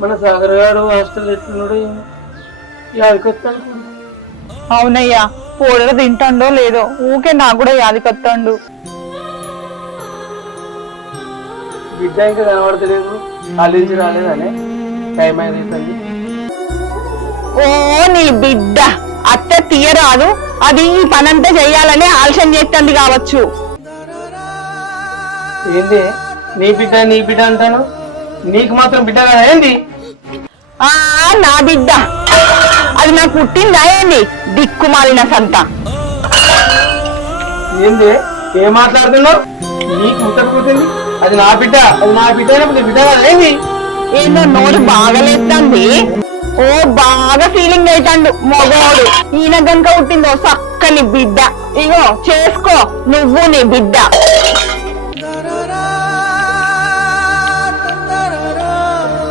మన సాగర్ గారు హాస్టల్ ఎట్లున్నాడు? అవునయ్యా పూడలు తింటాండో లేదో? ఊకే నాకు కూడా యాదికొత్తాండు. బిడ్డ ఇంకా కనబడతలేదు. కాలేజీ రాలేదనే. టైం ఓ నీ బిడ్డ. అత్త తీయరాదు. అది ఈ పనంతా చెయ్యాలని ఆలస్యం చేస్తుంది కావచ్చు. ఏంది? నీ బిడ్డ నీ బిడ్డ అంటాను? నీకు మాత్రం బిడ్డ కదా ఏంది? ఆ నా బిడ్డ. అది నాకు పుట్టిందా ఏంది? దిక్కుమాలిన సంత. ఏంది? ఏం మాట్లాడుతున్నావు? నీకు ముట్టకపోతుంది అది నా బిడ్డ. అది నా బిడ్డ అయినప్పుడు బిడ్డ కదా ఏంది? ఏందో నోరు బాగలేస్తుంది ఓ బాగా ఫీలింగ్ అవుతాండు మగోడు. ఈయన గనుక పుట్టిందో చక్కని బిడ్డ. ఇగో చేసుకో. నువ్వు నీ బిడ్డ.